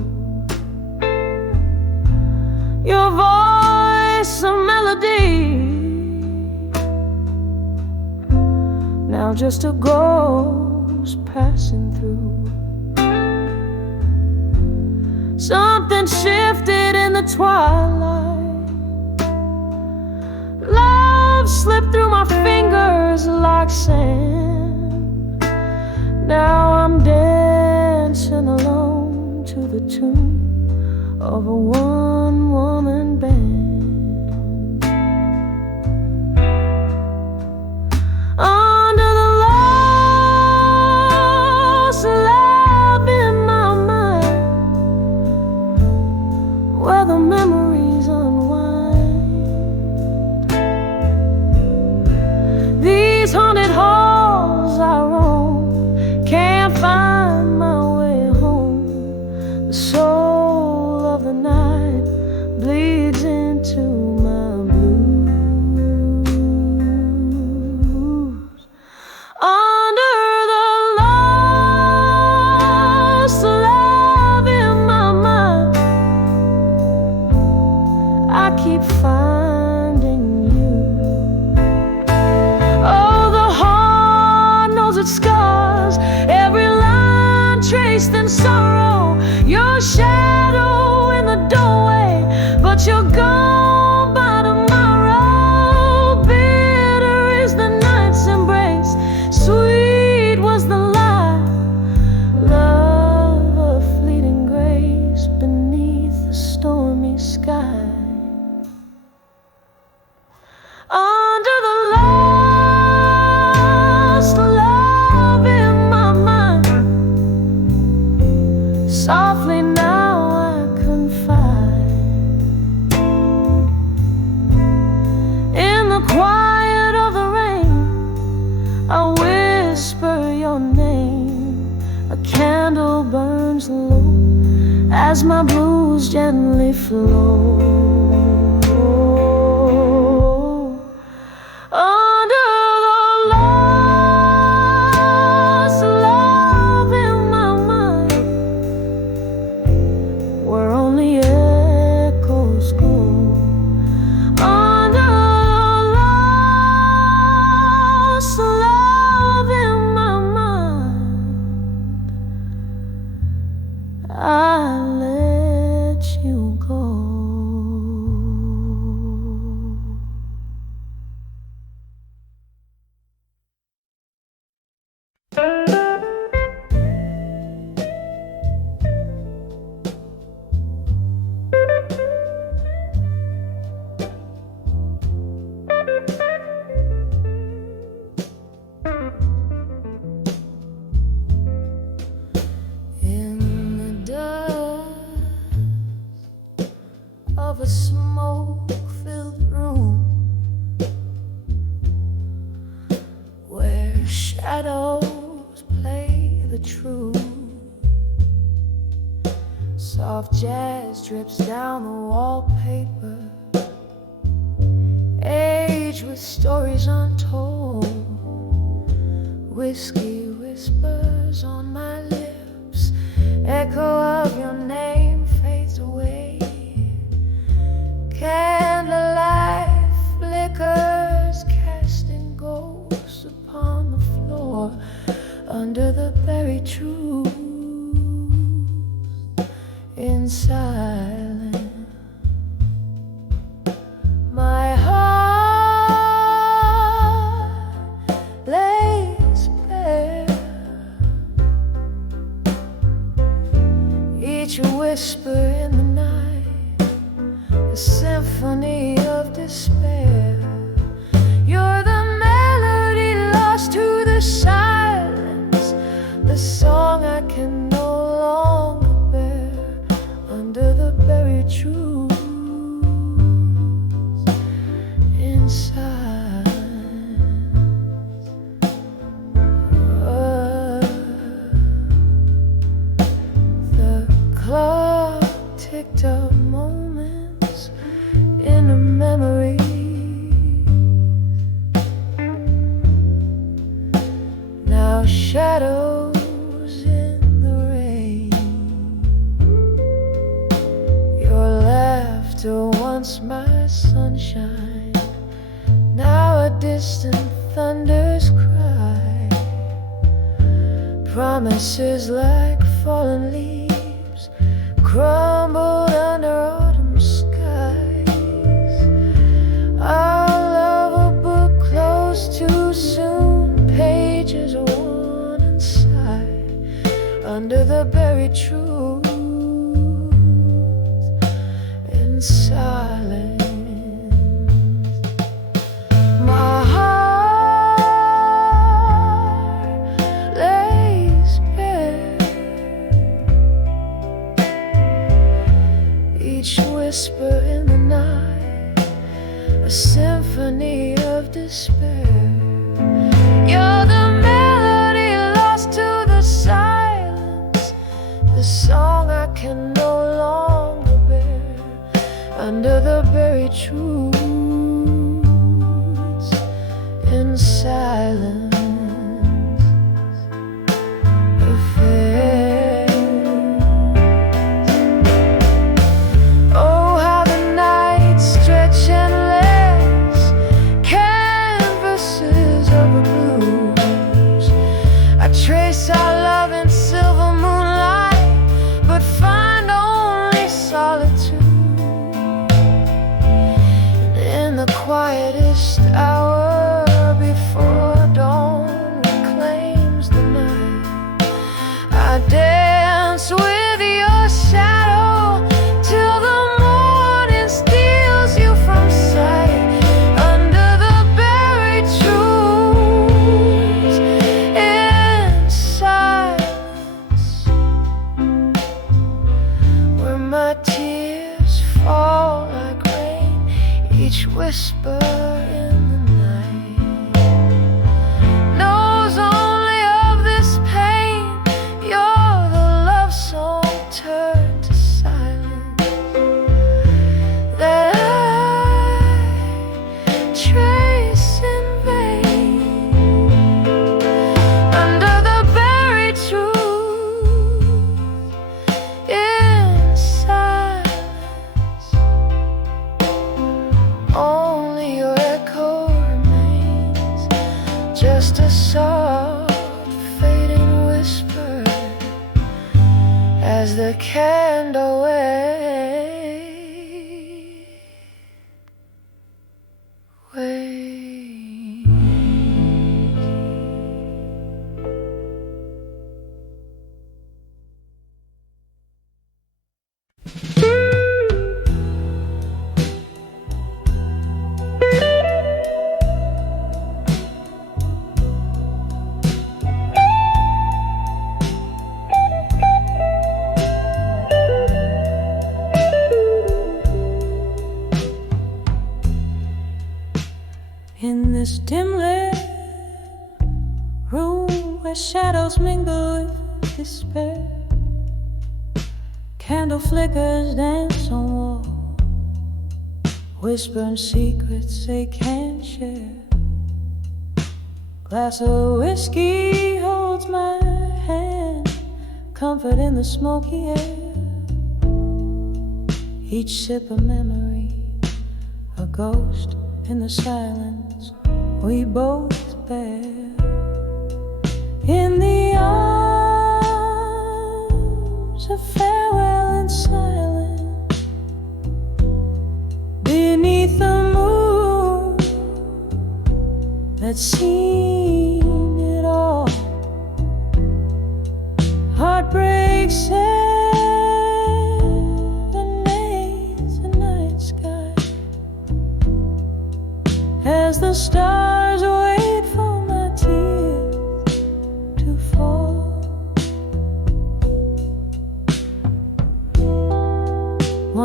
Your voice a melody, now just a ghost passing through. Something shifted in the twilight, love slipped through my fingers like sand. Now I'm dancing alone to the tune of a one-woman band. Under the last love in my mind, where the memories unwind, these haunted halls I roam, can't find my way home. The soul of the night bleeds into my blues. Under the last love in my mind, I keep finding you. Oh, the heart knows its scars, every line traced in sorrow. Your shadow in the doorway, but you're gone by tomorrow. Bitter is the night's embrace, sweet was the lie. Love of fleeting grace beneath the stormy sky. Under the last love in my mind, softly now I confide. In the quiet of the rain, I whisper your name. A candle burns low as my blues gently flow. Under the last love in my mind, where only echoes go. Under the last love in my mind, I let you go. In the dust of a smoke-filled room, where shadows play the truth, soft jazz drips down the wallpaper, age with stories untold. Whiskey whispers on my lips, echo loose upon the floor under the buried truth in silence. My heart lays bare, each whisper in the night, a symphony of despair. You're the melody lost to the silence, the song I can no longer bear under the buried truth in silence. The clock ticked up moments in a memory. Now shadows in the rain. Your laughter once my sunshine, now a distant thunder's cry. Promises like fallen leaves crumbled under autumn skies. Our love a book closed too soon, pages worn inside under the buried truth in silence. My heart lays bare, each whisper in the night, a symphony of despair. You're the melody lost to the silence, the song I can no longer bear under the buried truths in silence. Oh, how the nights stretch endless, canvases of the blues. I trace our love in silver moonlight, but find only solitude. And in the quietest hour before dawn reclaims the night, I dance with your shadow till the morning steals you from sight under the buried truths in silence, where my tears fall like rain, each whisper in the night knows only of this pain. You're the love song turned to silence that I trace in vain under the buried truth in silence. Only your echo remains, just a soft fading whisper as the candle wanes. In this dim lit room where shadows mingle with despair, candle flickers dance on wall, whispering secrets they can't share. Glass of whiskey holds my hand, comfort in the smoky air. Each sip a memory, a ghost in the silence we both bear.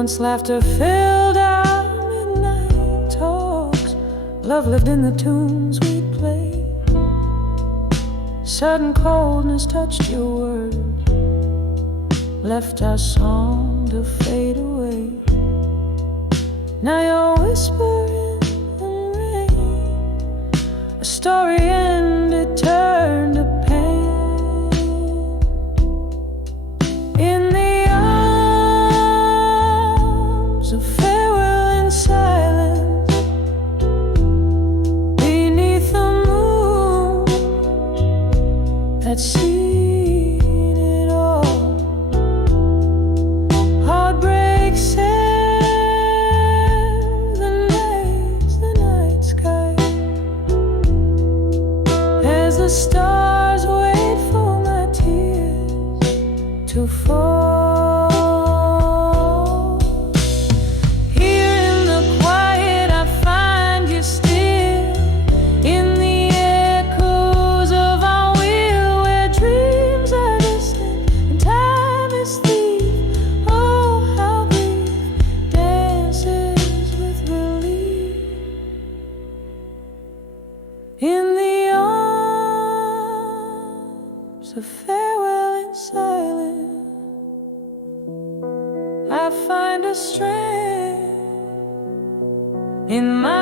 Once laughter filled our midnight talks, love lived in the tunes we'd play. Sudden coldness touched your words, left our song to fade away. Now you're whispering in rain, a story ended, turned to pain. In the arms of farewell and silence, beneath the moon that's seen it all, heartbreak sails the night sky as the stars wait for my tears to fall. Here in the quiet I find you still, in the echoes of our will, where dreams are distant and time is thief. Oh, how grief dances with relief. In the arms of farewell and silence, I find a strength in my